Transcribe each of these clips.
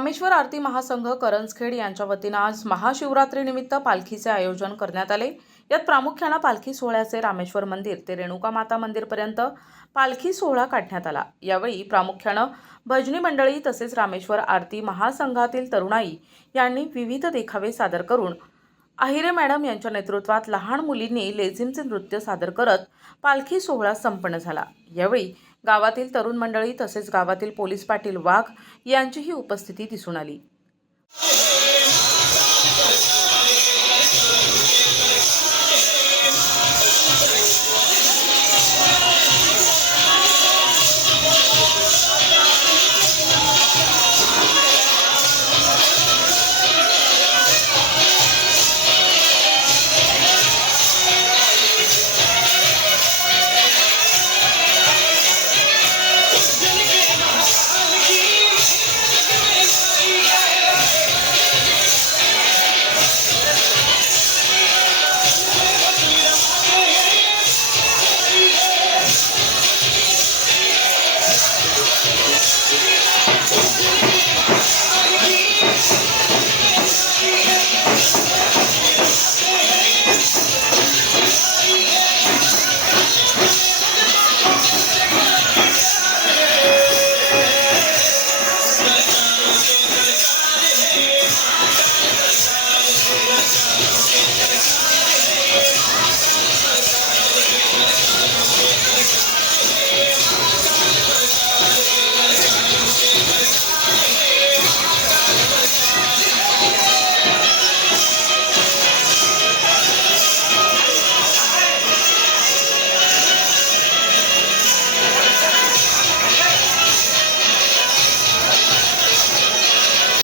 रामेश्वर आरती महासंघ करंजखेड यांच्या वतीनं आज महाशिवरात्रीनिमित्त पालखीचे आयोजन करण्यात आले। यात प्रामुख्याने पालखी सोहळ्याचे रामेश्वर मंदिर ते रेणुका माता मंदिरपर्यंत पालखी सोहळा काढण्यात आला। यावेळी प्रामुख्याने भजनी मंडळी तसेच रामेश्वर आरती महासंघातील तरुणाई यांनी विविध देखावे सादर करून आहिरे मॅडम यांच्या नेतृत्वात लहान मुलींनी लेझिमचे नृत्य सादर करत पालखी सोहळा संपन्न झाला। यावेळी गावातील तरुण मंडळी तसेच गावातील पोलीस पाटील वाघ यांचीही उपस्थिती दिसून आली।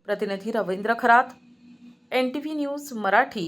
प्रतिनिधी रवींद्र खरात, NTV न्यूज मराठी।